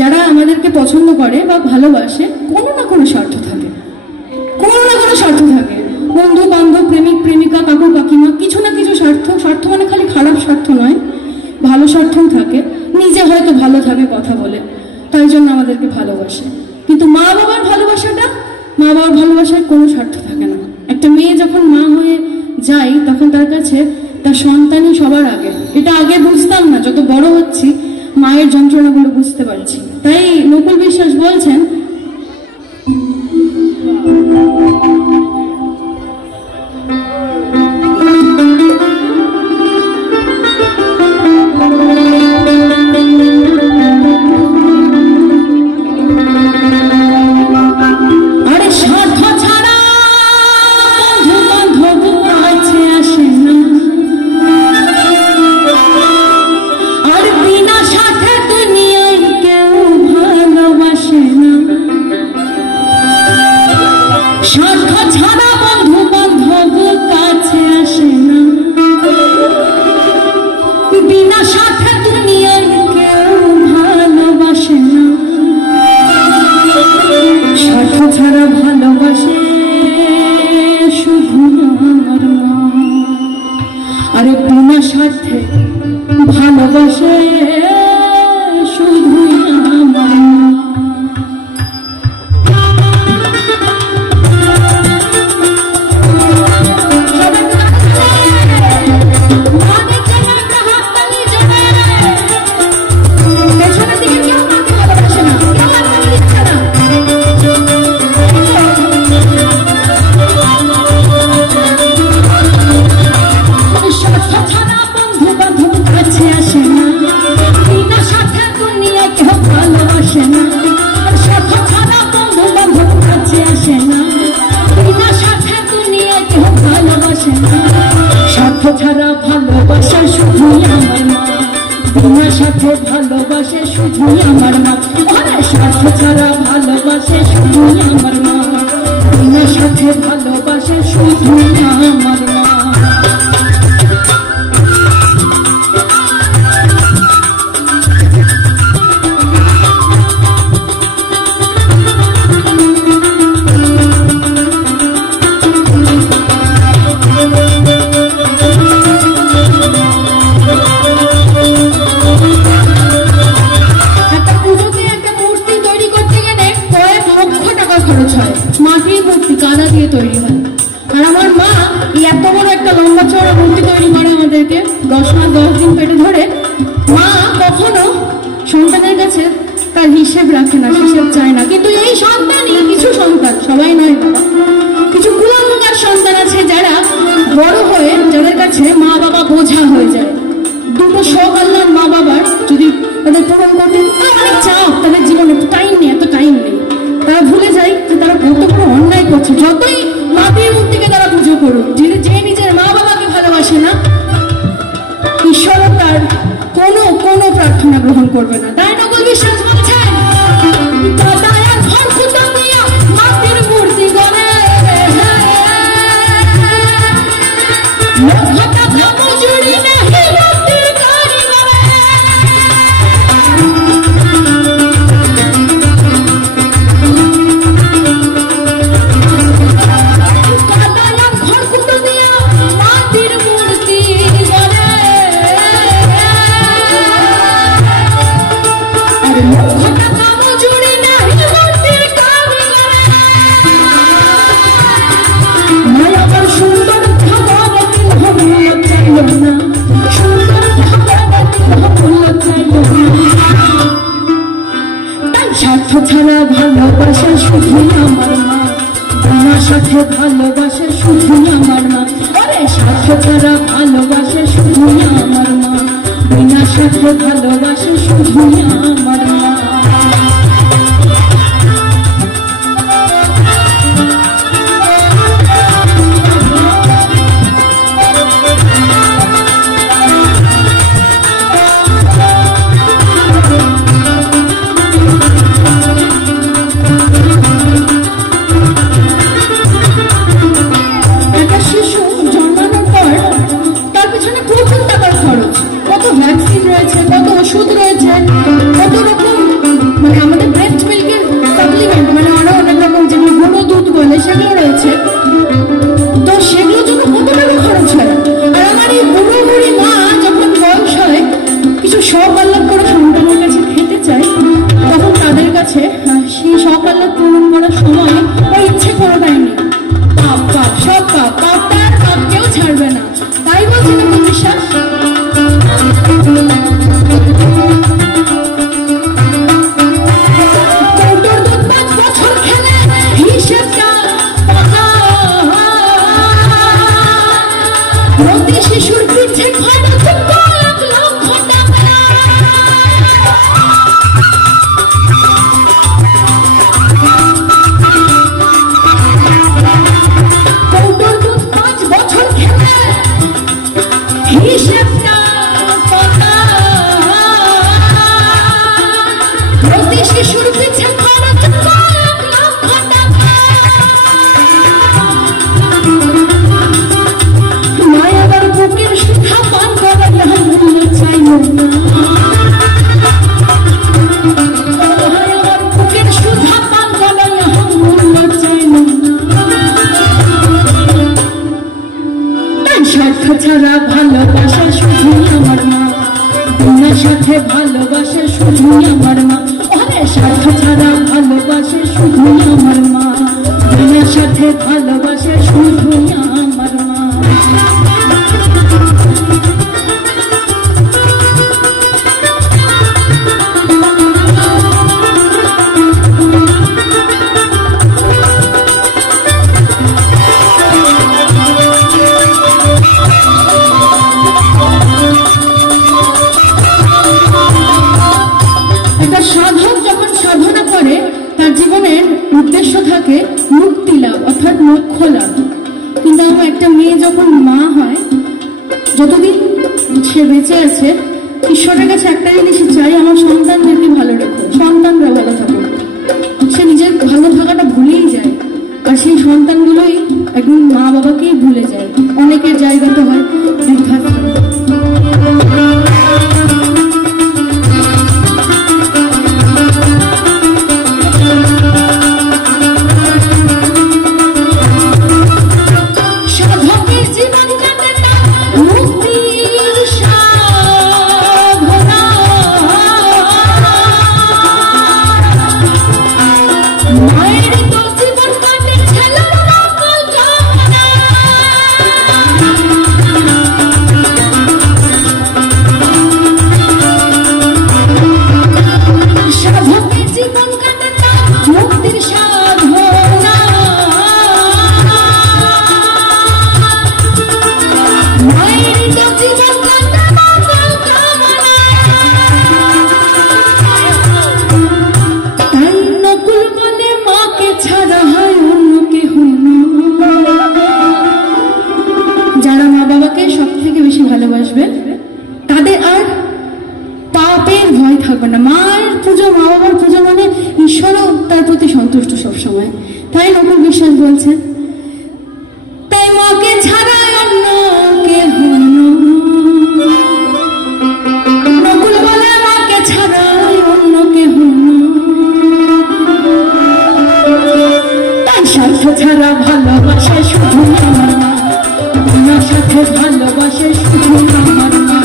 যারা আমাদেরকে পছন্দ করে বা ভালোবাসে কোনো না কোনো স্বার্থ থাকে, কোনো না কোনো স্বার্থ থাকে। বন্ধু বান্ধব, প্রেমিক প্রেমিকা, কাকু কাকিমা, কিছু না কিছু স্বার্থ। স্বার্থ মানে খালি খারাপ স্বার্থ নয়, ভালো স্বার্থও থাকে। নিজে হয়তো ভালো থাকে কথা বলে, তাই জন্য আমাদেরকে ভালোবাসে। কিন্তু মা বাবার ভালোবাসাটা, মা বাবার ভালোবাসার কোনো স্বার্থ থাকে না। একটা মেয়ে যখন মা হয়ে যায় তখন তার কাছে তার সন্তানই সবার আগে। এটা আগে বুঝতাম না, যত বড় হচ্ছি মায়ের যন্ত্রণাগুলো বুঝতে পারছি। তাই নকুল বিশ্বাস বলছেন, ভালোবাসে শুধু আমার। ছাড়া ভালোবাসা শুধু আমার মা, বিনা সাথে ভালোবাসে শুধু আমার মা। স্বার্থ ছাড়া ভালোবাসে শুধু আমার মা, বিনা সাথে ভালোবাসে শুধু আমার মা। মাটির মূর্তি কাদা দিয়ে তৈরি হয়, আর আমার মা এত বড় একটা লম্বা চড়া মূর্তি তৈরি করে আমাদেরকে 10 মাস 10 দিন পেটে ধরে। মা কখনো সন্তানের কাছে তার হিসেব রাখে না, হিসেব চায় না। কিন্তু এই সন্তানই, কিছু সন্তান, সবাই নয় বাবা, কিছু কুলাঙ্গার সন্তান আছে যারা বড় হয়ে, যাদের কাছে মা বাবা বোঝা হয়ে যায়। দুটো শখ আল্লাহ মা বাবার যদি তাদের পূরণ করতে অনেক চাপ, তাদের জীবনে টাইম নেই, এত টাইম নেই। তারা ভুলে যায় যে তারা কত বড় অন্যায় করছে। যতই মাটির মূর্তিকে তারা পুজো করুক, যে নিজের মা বাবাকে ভালোবাসে না, ঈশ্বরও তার কোনো প্রার্থনা গ্রহণ করবে না। তাই নকুল বিশ্বাস বলছেন, মাটির মূর্তি গড়ে ছাড়া ভালোবাসা শুধু আমার মা, বিনা সাথে ভালোবাসা শুধু আমার মা। স্বার্থ ছাড়া ভালোবাসা শুধু আমার মা, বিনা সাথে ভালোবাসা শুধু আমার মা। ছাড়া ভালোবাসে শুধুই আমার মা, বিনা সাথে ভালোবাসে শুধুই আমার মা, ওরে স্বার্থ ছাড়া ভালোবাসে শুধুই আমার মা, বিনা সাথে ভালোবাসে শুধুই আমার মা। সাধক যখন সাধনা করে তার জীবনের উদ্দেশ্য থাকে মুক্তি লাভ অর্থাৎ মোক্ষ লাভ। কিন্তু আমার একটা মেয়ে যখন মা হয়, যতদিন সে বেঁচে আছে ঈশ্বরের কাছে একটা জিনিস চাই, আমার সন্তানদেরকে ভালো রেখো, সন্তানরা ভালো থাকুক। সে নিজের ভালো থাকাটা ভুলেই যায়, আর সেই সন্তানগুলোই একদম মা বাবাকেই ভুলে যায়। অনেকের জায়গা তো হয় বৃদ্ধাশ্রম। যারা মা বাবাকে সব থেকে বেশি ভালোবাসবে তাদের আর পাপের ভয় থাকবে না। মায়ের পুজো, মা বাবার পুজো মানে ঈশ্বরও তার প্রতি সন্তুষ্ট সবসময়। তাই নকুল বিশ্বাস বলছে, তাই মাকে ছাড়া অন্য কেহ নকুল বলে মাকে ছাড়া অন্য কেহ, তাই স্বার্থ ছাড়া ভালোবাসে শুধু আমার মা, বিনা সাথে ভালোবাসে শুধু আমার মা,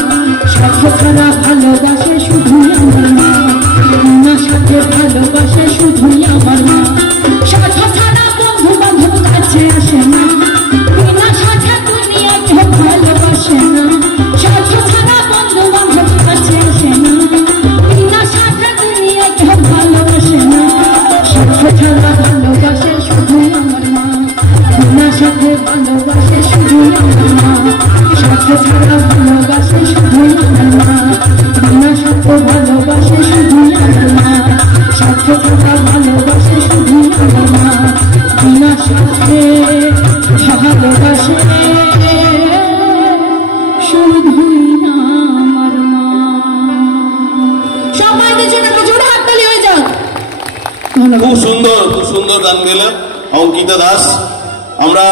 স্বার্থ ছাড়া ভালোবাসে শুধু আমার মা, বিনা সাথে ভালোবাসে শুধু আমার মা, স্বার্থ ছাড়া বন্ধু বান্ধব কাছে আসে না, বিনা সাথে দুনিয়া কেউ ভালোবাসে না, স্বার্থ ছাড়া বন্ধু বান্ধব কাছে আসে না, বিনা সাথে দুনিয়া কেউ ভালোবাসে না, স্বার্থ ছাড়া ভালোবাসে শুধু আমার মা, বিনা সাথে ভালোবাসে শুধু আমার মা, স্বার্থ ছাড়া ভালোবাসে শুধু আমার মা, বিনা সাথে ভালোবাসে শুধু আমার মা, স্বার্থ ছাড়া ভালোবাসে শুধু আমার মা, বিনা সাথে ভালোবাসে শুধুই আমার মা। সবাইকে জন্য জোরে হাততালি হয়ে যাক। খুব সুন্দর গান গেলেন অঙ্কিতা দাস। আমরা